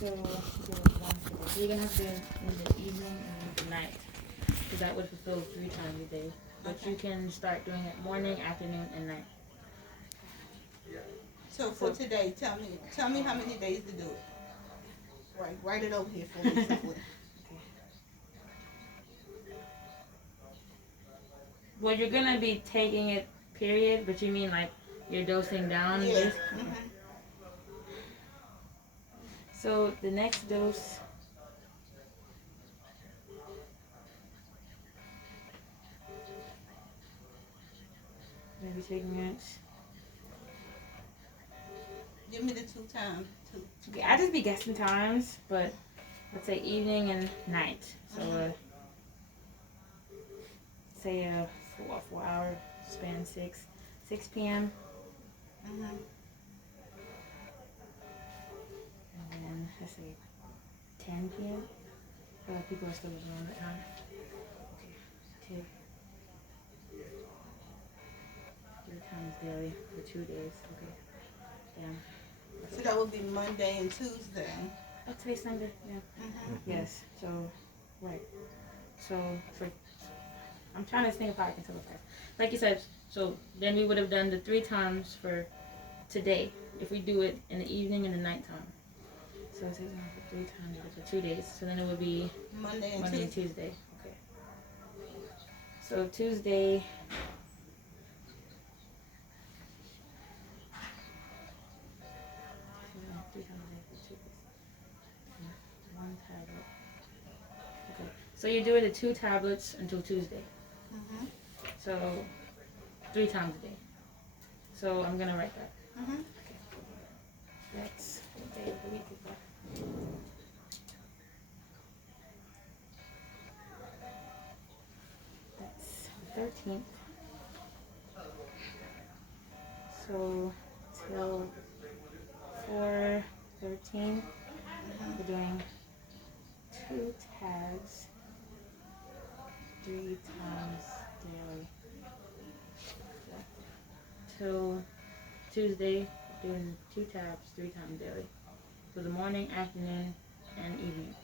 So you're gonna have to do it in the evening and the night, because that would fulfill 3 times a day. But you can start doing it morning, afternoon, and night. So for today, tell me how many days to do it. Write it over here for me simply. Well, you're gonna be taking it, period, but you mean like you're dosing down? Yeah. This? So the next dose, maybe taking it. Give me the 2 times. Okay, I just be guessing times, but let's say evening and night. So say a 4 hour span, 6 p.m. Mm-hmm. And then let's say 10 p.m. I feel like people are still around that time. Okay, 3 times daily for 2 days. Okay, damn. So that would be Monday and Tuesday. Oh, today's Sunday. Yeah. Mm-hmm. Yes. So, right. So I'm trying to think of how I can tell the fast. Like you said, so then we would have done the 3 times for today if we do it in the evening and the nighttime. So it's for 3 times for 2 days. So then it would be Monday and Tuesday. Okay. So Tuesday. One tablet. Okay. So you're doing the 2 tablets until Tuesday. Mm-hmm. So 3 times a day. So I'm gonna write that. Mm-hmm. Okay. That's what day of the week is that? That's 13th. So till 4/13, we're doing 2 tabs 3 times daily. Till Tuesday, doing 2 tabs 3 times daily. For the morning, afternoon, and evening.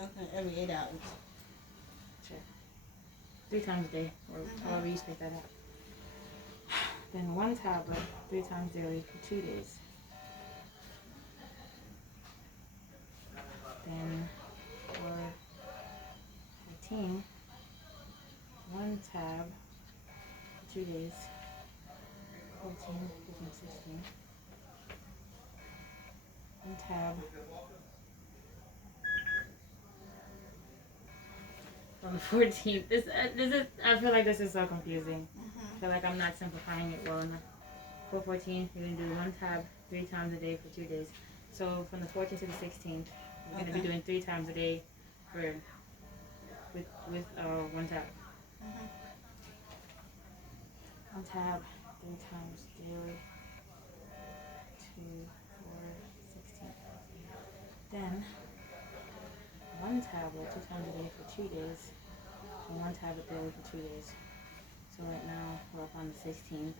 Okay, every 8 hours. Sure. 3 times a day, or however you split that out. Then 1 tablet 3 times daily for 2 days. Then for 14, 1 tab for 2 days. 14, 15, 16. 1 tab on the 14th. This is. I feel like this is so confusing. I feel like I'm not simplifying it well enough. For 14, you're gonna do 1 tab 3 times a day for 2 days. So from the 14th to the 16th, we're gonna be doing 3 times a day for with 1 tab. 1 tab 3 times daily. 2, 4, 16. Then 1 tablet 2 times a day for 2 days, and 1 tablet daily for 2 days. So right now we're up on the 16th.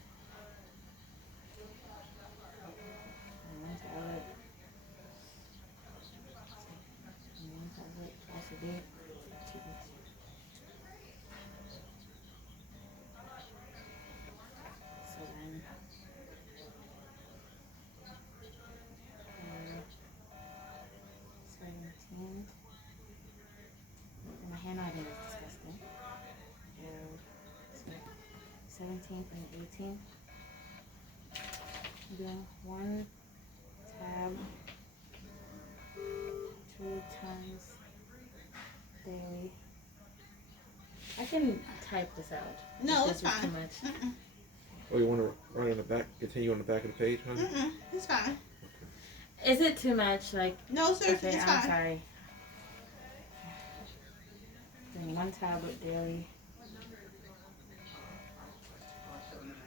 And 1 tablet. And 1 tablet twice a day for 2 days. So then 17th. And my handwriting is disgusting. 17th and 18th. I'm doing 1 tab 2 times daily. I can type this out. No, This it's is fine. too much. Oh, you want to write on the back? Continue on the back of the page, huh? It's fine. Is it too much? Like, No, sir, okay, it's I'm fine. sorry. Then 1 tablet daily.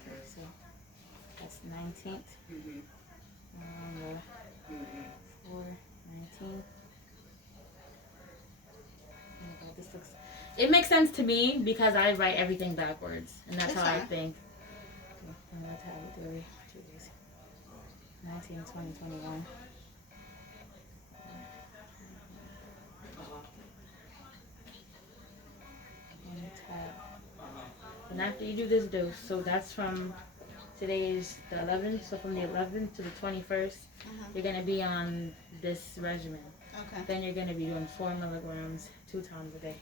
Okay, so that's 19th. On the 4/19. Oh my God, this looks. It makes sense to me because I write everything backwards, and that's how I think. Okay, I'm gonna tablet daily 2 days. 19, 20, 21. And after you do this dose, so that's from today is the 11th, so from the 11th to the 21st, you're gonna be on this regimen. Okay. Then you're gonna be doing 4 milligrams 2 times a day.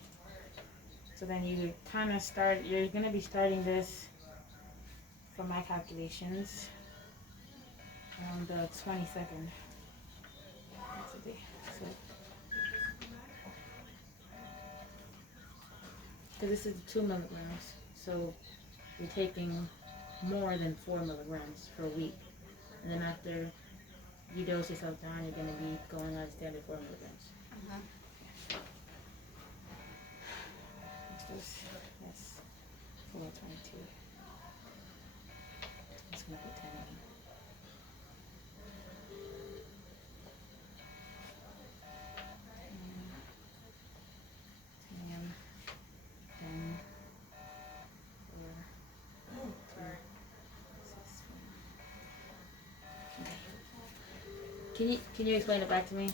So then you kind of start. You're gonna be starting this, from my calculations, on the 22nd. That's a day. So, because this is 2 milligrams, so you're taking more than 4 milligrams for a week, and then after you dose yourself down, you're gonna be going on standard 4 milligrams. That's 422. It's gonna be 10 a.m. Then 4, 2, 6, 4. Can you explain it back to me?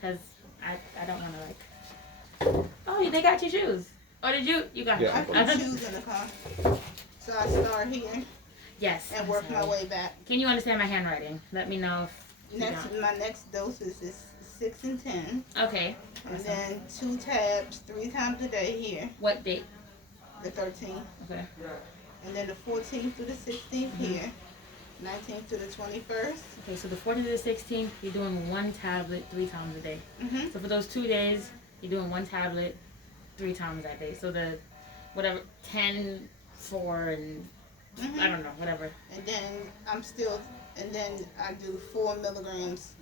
Because I don't want to like. Oh, they got your shoes. Or did you got? Yeah. I put shoes in the car. So I start here. Yes. And work my way back. Can you understand my handwriting? Let me know if my next doses is 6 and 10. Okay. And then 2 tabs 3 times a day here. What date? The 13th. Okay. And then the 14th through the 16th here. 19th to the 21st. Okay, so the 14th to the 16th, you're doing 1 tablet 3 times a day. Mm-hmm. So for those 2 days, you're doing 1 tablet 3 times that day. So the whatever 10, 4, and I don't know, whatever. And then I do 4 milligrams.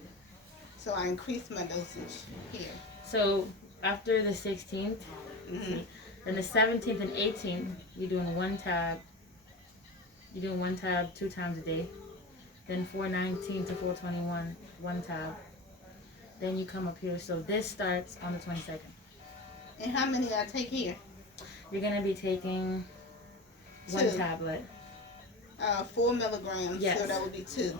So I increase my dosage here. So after the 16th, then the 17th and 18th, you're doing 1 tab. You're doing 1 tab 2 times a day. Then 419 to 421, 1 tab. Then you come up here. So this starts on the 22nd. And how many I take here? You're gonna be taking 1 tablet. 4 milligrams. Yes. So that would be 2.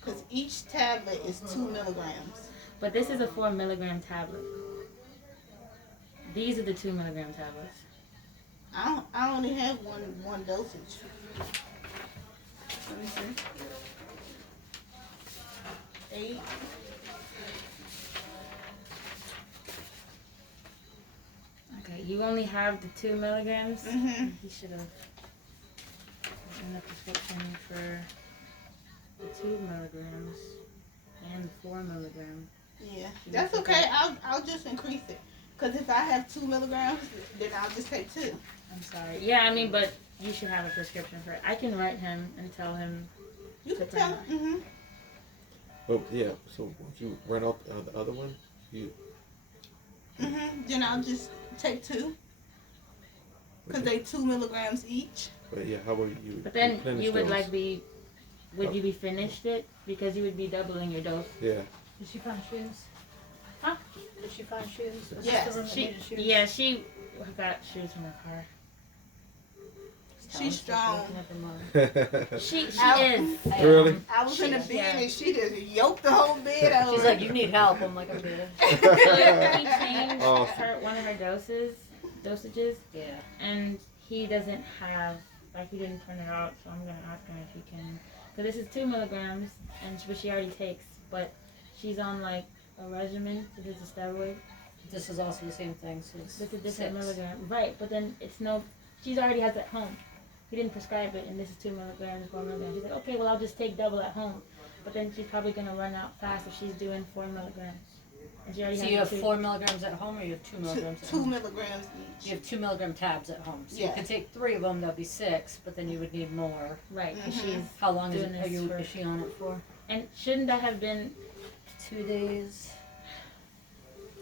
Because each tablet is 2 milligrams. But this is a 4 milligram tablet. These are the 2 milligram tablets. I only have one dosage. Let me see. 8. Okay, you only have the 2 milligrams. Mm-hmm. He should have written a prescription for the 2 milligrams and the 4 milligram. Yeah, that's okay. I'll just increase it. Because if I have 2 milligrams, then I'll just take 2. I'm sorry. Yeah, I mean, but you should have a prescription for it. I can write him and tell him. You can tell him. Mm-hmm. Oh, yeah. So once you run out the other one, you. Then I'll just take 2. Because they 2 milligrams each. But yeah, how about you? But then replenish you would those? like be. Would you be finished it? Because you would be doubling your dose. Yeah. Did she find shoes? Huh? Did she find shoes? Was Yes, this the room that She, needed shoes? yeah, she got shoes from her car. She's strong. She is. Really? I was in the bed and she just yoked the whole bed over. She's like, you need help. I'm like, I'm good. So he changed one of her dosages, Yeah. and he doesn't have, like, he didn't print it out, so I'm gonna ask him if he can. So this is 2 milligrams, which she already takes, but she's on like a regimen. This is a steroid. This is also the same thing. So it's This is a different 6. milligram, right? But then it's no. She's already has it at home. He didn't prescribe it, and this is 2 milligrams, 4 milligrams. She's like, okay, well I'll just take double at home. But then she's probably gonna run out fast if she's doing 4 milligrams. And she already So has you have 2. 4 milligrams at home, or you have 2 milligrams at 2 home? milligrams each. You have 2 milligram tabs at home. So Yeah. you could take 3 of them, that'd be 6, but then you would need more. Right, 'cause she's. How long is, Doing it, this for- is she on it for? And shouldn't that have been? 2 days.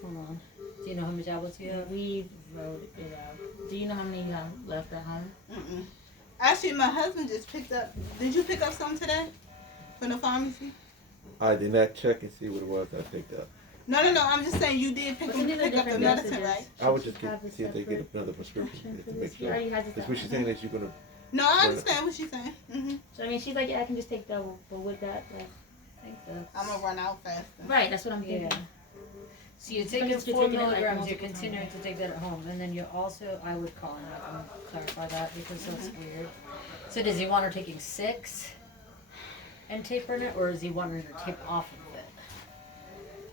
Hold on. Do you know how many tablets you have? We wrote it out. Do you know how many you have left at home? Actually, my husband just picked up. Did you pick up some today from the pharmacy? I did not check and see what it was I picked up. No. I'm just saying you did pick up the medicine, right? I would just see if they get another prescription to make She sure. already has it. That's what she's saying is you're gonna. No, I understand what she's saying. So I mean, she's like, yeah, I can just take double, but with that, like, I think that's... I'm gonna run out faster. right? That's what I'm thinking. Yeah. So you But take your you're 4 taking it, like, milligrams, you're multiple times a continuing day. to take that at home, and then you also, I would call and have him clarify that because that's weird. So does he want her taking 6 and tapering it, or does he want her to taper off of it?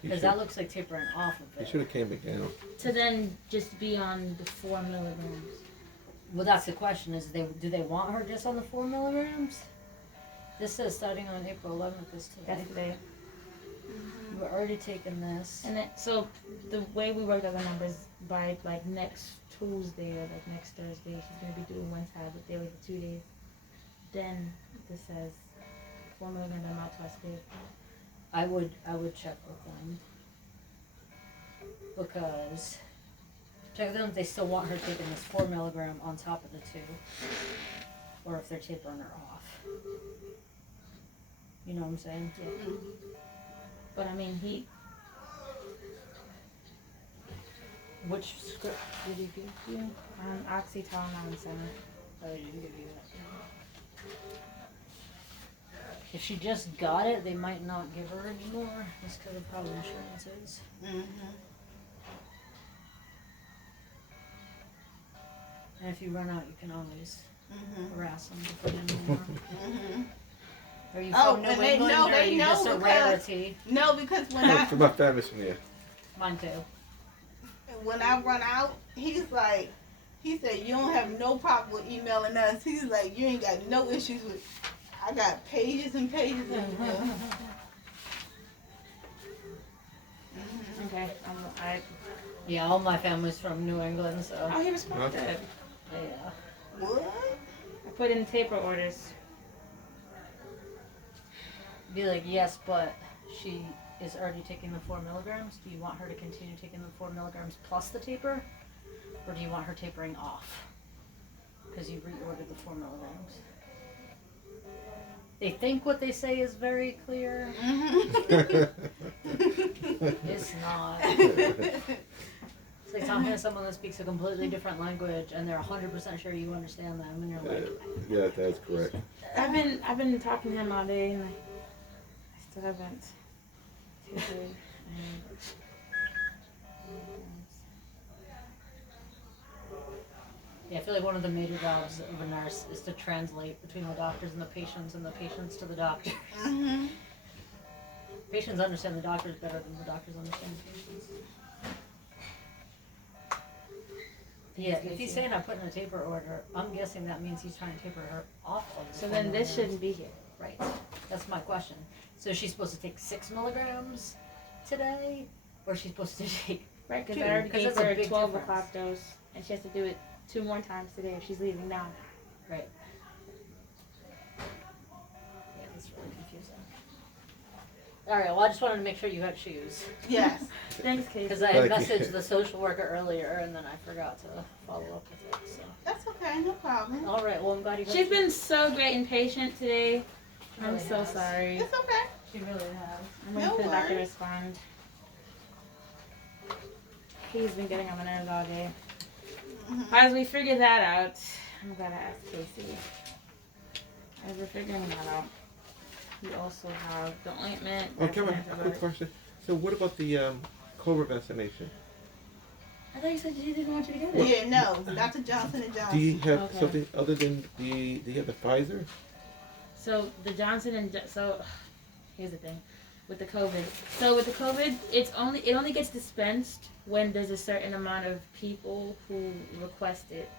He Because should, that looks like tapering off of he it. should have came it down. To then just be on the 4 milligrams. Well, that's the question: is do they want her just on the 4 milligrams? This says starting on April 11th is today. That's today. We're already taking this. And then, so the way we worked out the numbers, by like next Tuesday or like next Thursday, she's gonna be doing 1 tablet daily for 2 days. Then this says 4 milligrams amount twice a day. I would check with them because check with them if they still want her taking this 4 milligram on top of the 2, or if they're tapering her off. You know what I'm saying? Yeah. But I mean, Which script did he give you? Oxytocin 97. Oh, he didn't give you that. If she just got it, they might not give her anymore, just because of how insurance is. And if you run out, you can always harass them to put in more. Are you Oh, from New and they England, know- or are they you know just a because- rarity? No, because when I My family's from there. Mine too. run out, he said, you don't have no problem with emailing us. He's like, you ain't got no issues with. I got pages and pages of email. Okay. Yeah, all my family's from New England, so Oh, he responded. Okay. yeah. What? I put in taper orders. Be like, yes, but she is already taking the 4 milligrams. Do you want her to continue taking the 4 milligrams plus the taper? Or do you want her tapering off? Because you reordered the 4 milligrams. They think what they say is very clear. It's not. It's like talking to someone that speaks a completely different language and they're 100% sure you understand them and you're like, Yeah, that's correct. I've been talking to him all day and I still haven't. yeah, I feel like one of the major jobs of a nurse is to translate between the doctors and the patients to the doctors. Patients understand the doctors better than the doctors understand the patients. Yeah, if he's saying I'm putting a taper order, I'm guessing that means he's trying to taper her off of the So 4 then this milligrams. shouldn't be here. Right. That's my question. So she's supposed to take 6 milligrams today? Or she's supposed to take Right, because Two, I already 'cause gave that's a her a big 12 difference. o'clock dose and she has to do it 2 more times today if she's leaving now. Right. Yeah, that's really confusing. Alright, well I just wanted to make sure you had shoes. Yes. Thanks, Casey. Because I had Thank you. messaged the social worker earlier and then I forgot to follow up with it, so. That's okay, no problem. Alright, well I'm glad you got She's been so great and patient today. I'm Really so has. sorry. It's okay. She really has. I'm waiting No for the doctor to worries. respond. He's been getting on my nerves all day. As we figure that out, I'm glad I asked Casey. As we're figuring that out, we also have the ointment. Oh, that's Kevin, an a quick antibiotic. question. So what about the COVID vaccination? I thought you said you didn't want you to get it. Yeah, no, Dr. Johnson and Do Johnson. you have Okay. something other than do you have the Pfizer? So the Johnson and so here's the thing with the COVID. So with the COVID, it only gets dispensed when there's a certain amount of people who request it,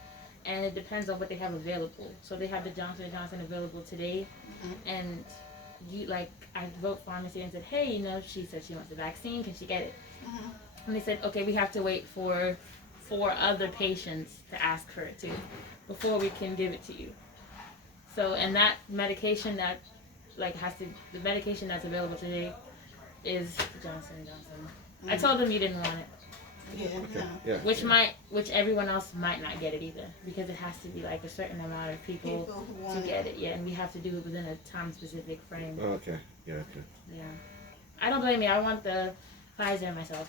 and it depends on what they have available. So they have the Johnson and Johnson available today, and I wrote pharmacy and said, hey, she said she wants the vaccine. Can she get it? And they said, okay, we have to wait for 4 other patients to ask for it too before we can give it to you. So, and that medication that the medication that's available today is Johnson & Johnson. I told them you didn't want it, Yeah, no. Yeah. which everyone else might not get it either, because it has to be like a certain amount of people People who to want get it. Yeah, and we have to do it within a time specific frame. Oh, okay. Yeah. Okay. Yeah. I don't blame you. I want the Pfizer myself.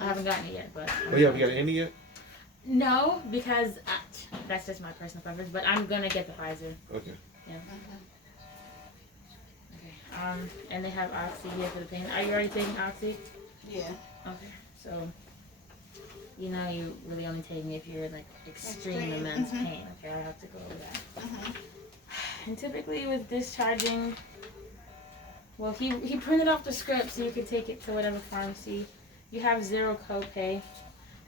I haven't gotten it yet, but. Oh, you haven't got any yet? No, because that's just my personal preference. But I'm gonna get the Pfizer. Okay. Okay. And they have Oxy here for the pain. Are you already taking Oxy? Yeah. Okay. So, you know, you really only taking if you're like extreme immense pain. Okay, I have to go over that. And typically with discharging, well, he printed off the script so you could take it to whatever pharmacy. You have 0 copay.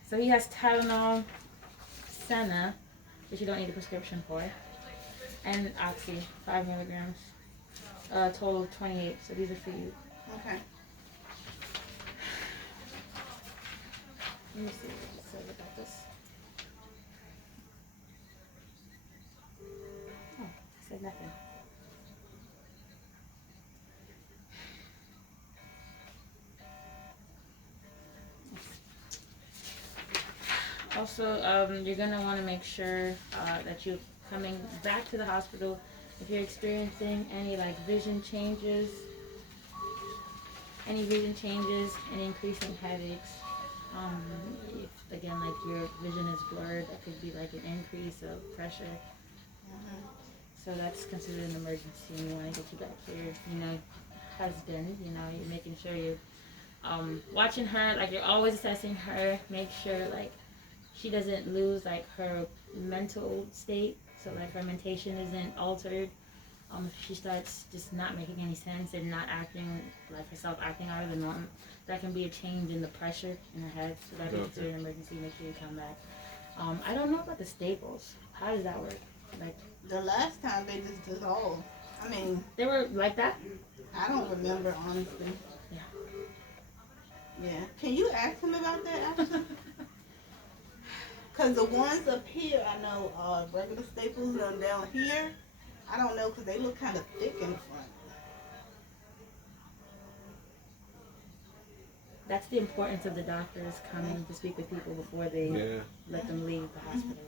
So he has Tylenol, Senna, which you don't need a prescription for, and Oxy, 5 milligrams. Total of 28. So these are for you. Okay. Let me see what it says about this. Oh, it said nothing. Also, you're going to want to make sure that you're coming back to the hospital if you're experiencing any like vision changes, any increasing headaches. If, again, like your vision is blurred, that could be like an increase of pressure. So that's considered an emergency, and you want to get you back to your, husband. You're making sure you're watching her, like you're always assessing her. Make sure like she doesn't lose like her mental state, so like her mentation isn't altered. If she starts just not making any sense and not acting like herself, acting out of the norm, that can be a change in the pressure in her head. So that is considered an emergency. Make sure you come back. I don't know about the staples. How does that work? Like the last time they just dissolved. I mean, they were like that. I don't remember honestly. Yeah. Yeah. Can you ask him about that actually? Because the ones up here, I know regular staples, and down here, I don't know because they look kind of thick in the front. That's the importance of the doctors coming to speak with people before they let them leave the hospital.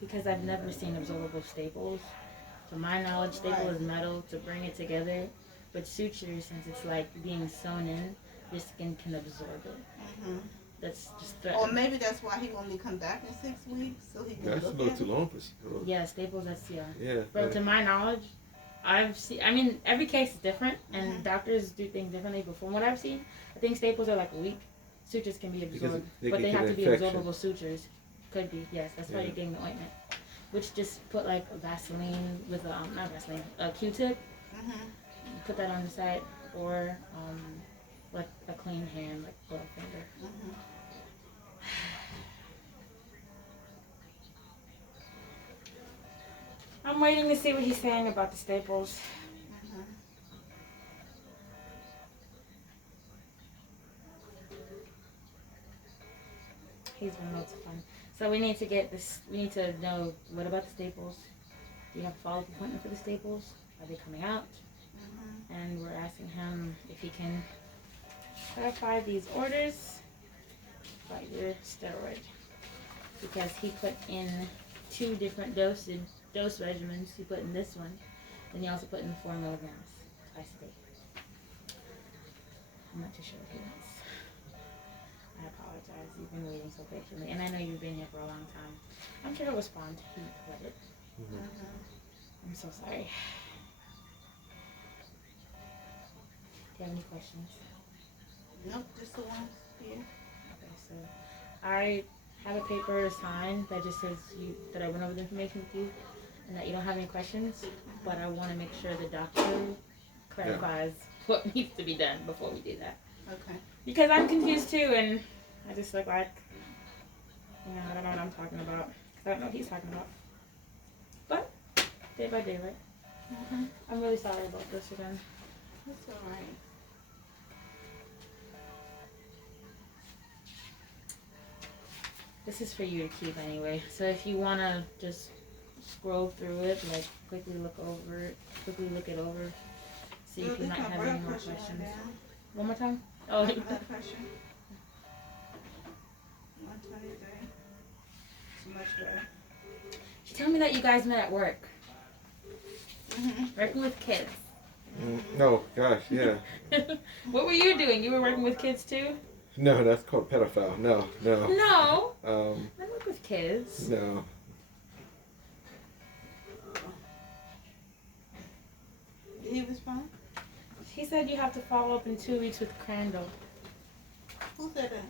Because I've never seen absorbable staples. To my knowledge, staple is metal to bring it together. But sutures, since it's like being sewn in, your skin can absorb it. That's just or maybe that's why he wanted me to come back in 6 weeks so he can That's a look little at too it. long for staples. Yeah, staples, that's, Yeah. But to my knowledge, I've seen, every case is different, and doctors do things differently, but from what I've seen, I think staples are like a week. Sutures can be absorbed, but they have to be absorbable sutures. Could be, yes, that's why you're getting the ointment. Which just put like a Vaseline with a Q-tip, put that on the side, or like a clean hand, like glove finger. I'm waiting to see what he's saying about the staples. He's been loads of fun. So we need to get this. We need to know what about the staples. Do you have a follow-up appointment for the staples? Are they coming out? And we're asking him if he can clarify these orders by your steroid, because he put in 2 different dose regimens. He put in this one, and he also put in 4 milligrams twice a day. I'm not too sure what he wants. I apologize. You've been waiting so patiently, and I know you've been here for a long time. I'm sure he'll respond. He read it. I'm so sorry. Do you have any questions? Nope, just the ones here. Okay, so I have a paper signed that just says that I went over the information with you, and that you don't have any questions, but I want to make sure the doctor clarifies what needs to be done before we do that. Okay. Because I'm confused too, and I just look like, I don't know what I'm talking about. I don't know what he's talking about. But, day by day, right? I'm really sorry about this again. That's alright. This is for you to keep anyway. So if you want to just scroll through it, like quickly look it over, see if you might have any more questions. One more time? Oh, Blood pressure. 123. It's much better. she told me that you guys met at work. Working with kids. No, gosh, yeah. What were you doing? You were working with kids too? No, that's called pedophile. No. No. I work with kids. No. Did he respond? He said you have to follow up in 2 weeks with Crandall. Who said that?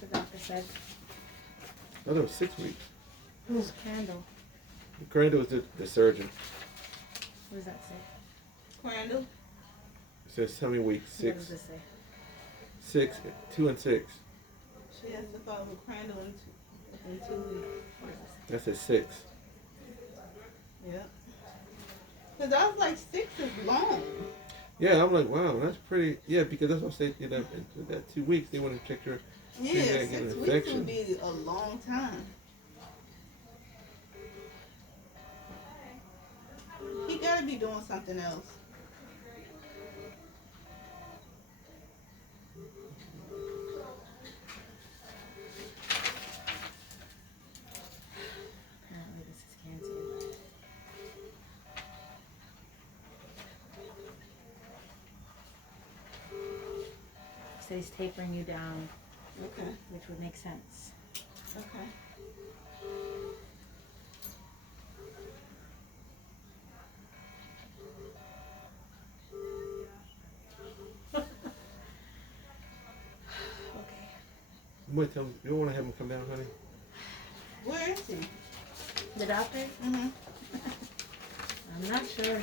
The doctor said. I thought it was 6 weeks. Who's Crandall? Crandall was the surgeon. What does that say? Crandall? It says how many weeks? What does 6. it say? 6, 2 and 6. She has to follow Crandall in 2 weeks. What does it say? That says 6. Yeah. Because I was like, 6 is long. Yeah, I'm like, wow, that's pretty. Yeah, because that's what I said. In that 2 weeks, they want to check her. Yeah, See if they get 6 an weeks infection. would be a long time. He got to be doing something else. Apparently this is cancer. So he's tapering you down, Okay. which would make sense. Okay. Okay. You want to tell him, you don't want to have him come down, honey? Where is he? The doctor? Mm-hmm. I'm not sure.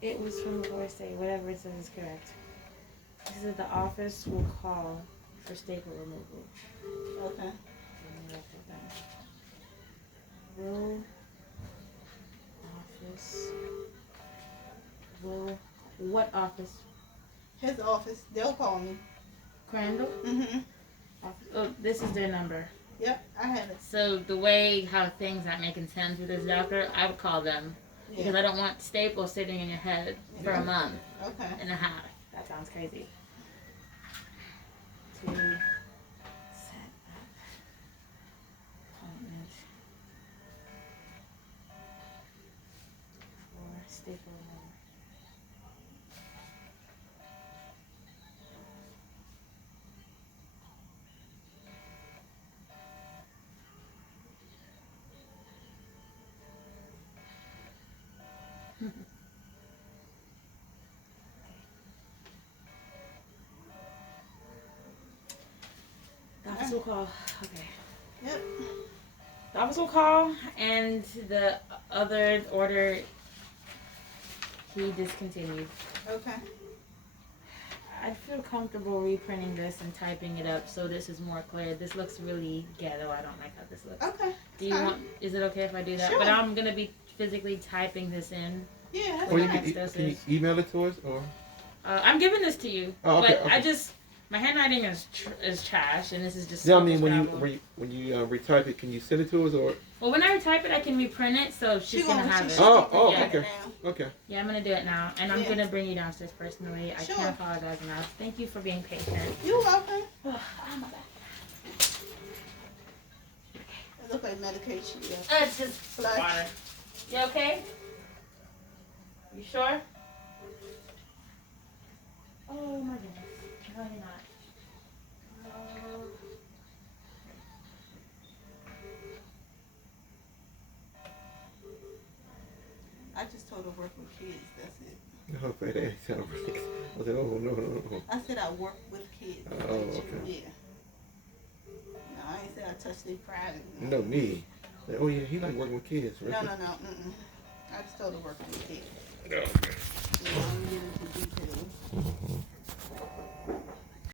It was from the voice say whatever it says is correct. He said the office will call for staple removal. Okay. Let me write that down. Will office will what office? His office. They'll call me. Crandall? Mm-hmm. Oh, this is their number. Yep, I have it. So the way how things not making sense with this doctor, I would call them because Yeah. I don't want staples sitting in your head for a month Okay. and a half. That sounds crazy. To set up appointment for staple removal. The office will call. Okay. Yep. The office will call, and the other order he discontinued. Okay. I feel comfortable reprinting this and typing it up so this is more clear. This looks really ghetto. I don't like how this looks. Okay. Do you want? Is it okay if I do that? Sure. But I'm gonna be physically typing this in. Yeah. That's Or you fine. can you email it to us, or? I'm giving this to you. Oh, okay, but okay. I just my handwriting is trash, and this is just. Yeah, I mean, Scrabble. when you retype it, can you send it to us, or? Well, when I retype it, I can reprint it, so she's gonna have it. Oh, Yeah. okay, okay. Yeah, I'm gonna do it now, and I'm Yeah. gonna bring you downstairs personally. I Sure. can't apologize enough. Thank you for being patient. You're welcome. Oh, my back. It looks like medication. Yeah. It's just Flush. water. You okay? You sure? Oh my goodness. No, you're not. Oh. I just told her work with kids. That's it. Oh, but that sound really. I said, oh no. I said I work with kids. Oh, okay. Yeah. No, I ain't said I touch their pride. No, me. Like, oh yeah, he like working with kids, right? No. Mm-mm. I just told her work with kids. No.